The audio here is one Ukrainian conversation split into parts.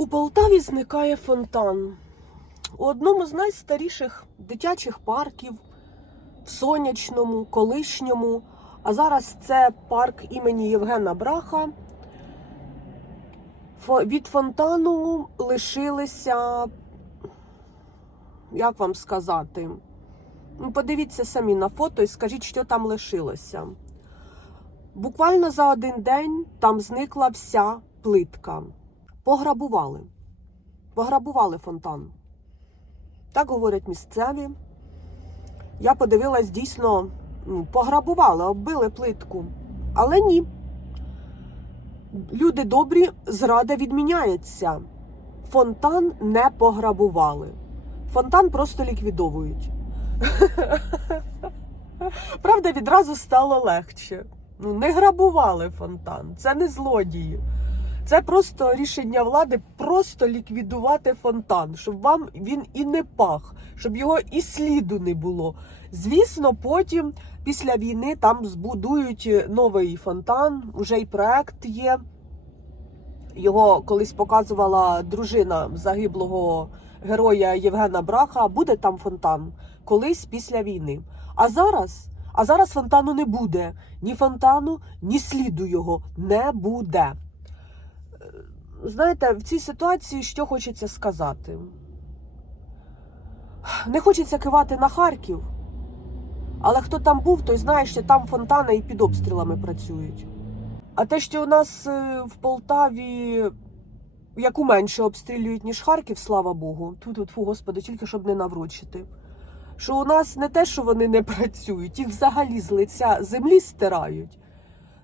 У Полтаві зникає фонтан. У одному з найстаріших дитячих парків в сонячному, колишньому, а зараз це парк імені Євгена Браха. Від фонтану лишилися, як вам сказати, ну, подивіться самі на фото і скажіть, що там лишилося. Буквально за один день там зникла вся плитка. Пограбували. Пограбували фонтан. Так говорять місцеві. Я подивилась дійсно, ну, пограбували, оббили плитку. Але ні. Люди добрі, зрада відміняється. Фонтан не пограбували. Фонтан просто ліквідовують. Правда, відразу стало легше. Ну, не грабували фонтан, це не злодії. Це просто рішення влади просто ліквідувати фонтан, щоб вам він і не пах, щоб його і сліду не було. Звісно, потім, після війни, там збудують новий фонтан, уже й проект є. Його колись показувала дружина загиблого героя Євгена Браха. Буде там фонтан колись після війни. А зараз, а зараз фонтану не буде. Ні фонтану, ні сліду його не буде. Знаєте, в цій ситуації що хочеться сказати? Не хочеться кивати на Харків, але хто там був, той знає, що там фонтани і під обстрілами працюють. А те, що у нас е, в Полтаві яку менше обстрілюють, ніж Харків, слава Богу. Тут, фу, господи, тільки щоб не наврочити. Що у нас не те, що вони не працюють, їх взагалі з лиця землі стирають.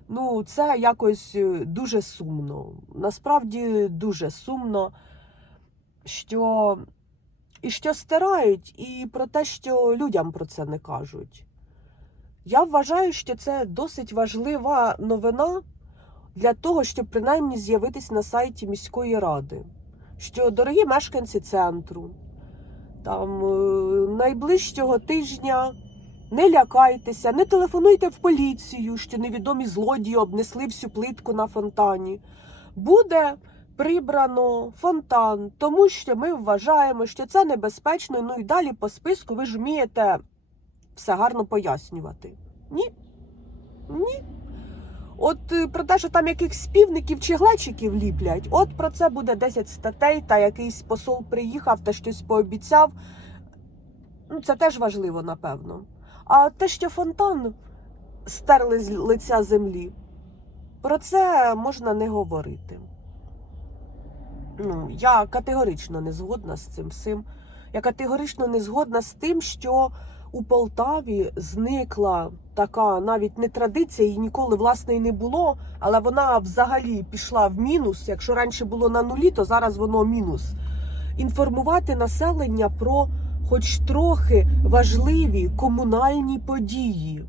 Ну, це якось е, дуже сумно. Насправді дуже сумно, що і що стирають, і про те, що людям про це не кажуть. Я вважаю, що це досить важлива новина для того, щоб принаймні з'явитись на сайті міської ради. Що, дорогі мешканці центру, там е, найближчого тижня не лякайтеся, не телефонуйте в поліцію, що невідомі злодії обнесли всю плитку на фонтані. Буде прибрано фонтан, тому що ми вважаємо, що це небезпечно. Ну і далі по списку ви ж вмієте все гарно пояснювати. Ні. Ні. От е, про те, що там якихось півників чи глечиків ліплять, от про це буде 10 статей, та якийсь посол приїхав та щось пообіцяв. Ну, це теж важливо, напевно. А те, що фонтан стерли з лиця землі, про це можна не говорити. Ну, я категорично не згодна з цим всім. Я категорично не згодна з тим, що у Полтаві зникла така навіть не традиція, і ніколи власне і не було, але вона взагалі пішла в мінус. Якщо раніше було на нулі, то зараз воно мінус. Інформувати населення про хоч трохи важливі комунальні події.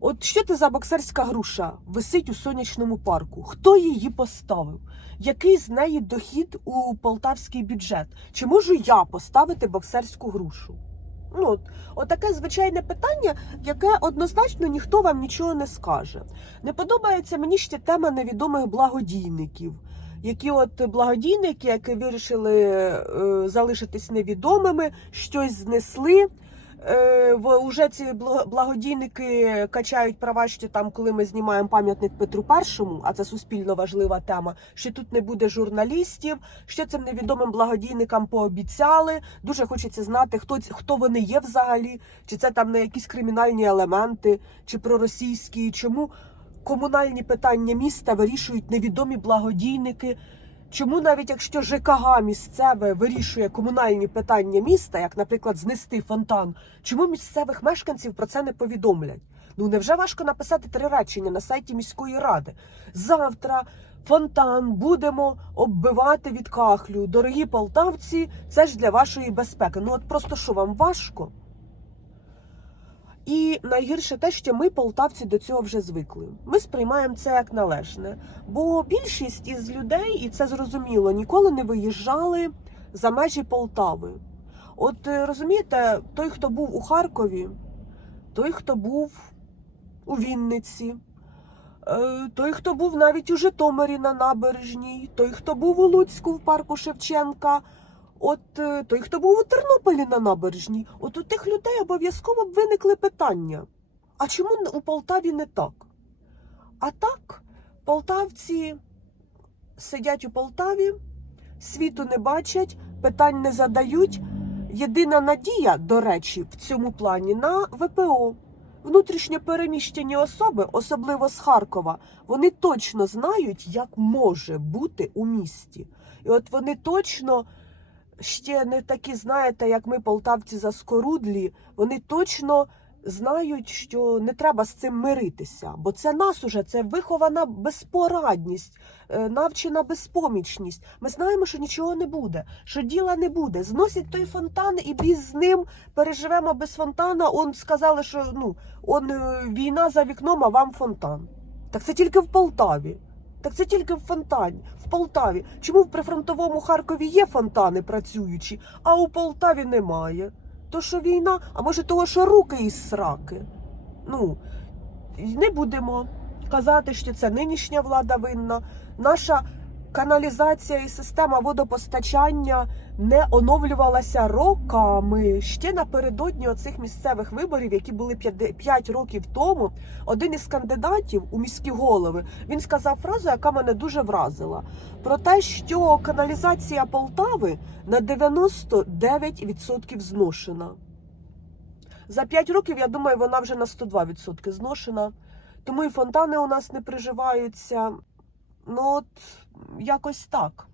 От що це за боксерська груша висить у сонячному парку? Хто її поставив? Який з неї дохід у полтавський бюджет? Чи можу я поставити боксерську грушу? Ну, от, от звичайне питання, яке однозначно ніхто вам нічого не скаже. Не подобається мені ще тема невідомих благодійників. Які от благодійники, які вирішили е, залишитись невідомими, щось знесли. Е, уже ці бл- благодійники качають права, що там, коли ми знімаємо пам'ятник Петру І, а це суспільно важлива тема, що тут не буде журналістів, що цим невідомим благодійникам пообіцяли. Дуже хочеться знати, хто хто вони є взагалі, чи це там не якісь кримінальні елементи, чи проросійські, чому комунальні питання міста вирішують невідомі благодійники. Чому навіть якщо ЖКГ місцеве вирішує комунальні питання міста, як, наприклад, знести фонтан, чому місцевих мешканців про це не повідомлять? Ну невже важко написати три речення на сайті міської ради? Завтра фонтан будемо оббивати від кахлю. Дорогі полтавці, це ж для вашої безпеки. Ну от просто що вам важко? І найгірше те, що ми, полтавці, до цього вже звикли. Ми сприймаємо це як належне. Бо більшість із людей, і це зрозуміло, ніколи не виїжджали за межі Полтави. От е, розумієте, той, хто був у Харкові, той, хто був у Вінниці, Е, Той, хто був навіть у Житомирі на набережній, той, хто був у Луцьку в парку Шевченка, от е, той, хто був у Тернополі на набережній, от у тих людей обов'язково б виникли питання. А чому у Полтаві не так? А так, полтавці сидять у Полтаві, світу не бачать, питань не задають. Єдина надія, до речі, в цьому плані на ВПО. Внутрішньо переміщені особи, особливо з Харкова, вони точно знають, як може бути у місті. І от вони точно ще не такі, знаєте, як ми, полтавці заскорудлі, вони точно знають, що не треба з цим миритися, бо це нас уже, це вихована безпорадність, е, навчена безпомічність. Ми знаємо, що нічого не буде, що діла не буде. Зносять той фонтан і біз ним переживемо без фонтана. Он сказали, що ну, он е, війна за вікном, а вам фонтан. Так це тільки в Полтаві. Так це тільки в фонтані, в Полтаві. Чому в прифронтовому Харкові є фонтани працюючі, а у Полтаві немає? То що війна, а може того, що руки із сраки? Ну, не будемо казати, що це нинішня влада винна. Наша каналізація і система водопостачання не оновлювалася роками. Ще напередодні оцих місцевих виборів, які були 5 років тому, один із кандидатів у міські голови він сказав фразу, яка мене дуже вразила, про те, що каналізація Полтави на 99% зношена. За 5 років, я думаю, вона вже на 102% зношена. Тому і фонтани у нас не приживаються. Ну, от якось так.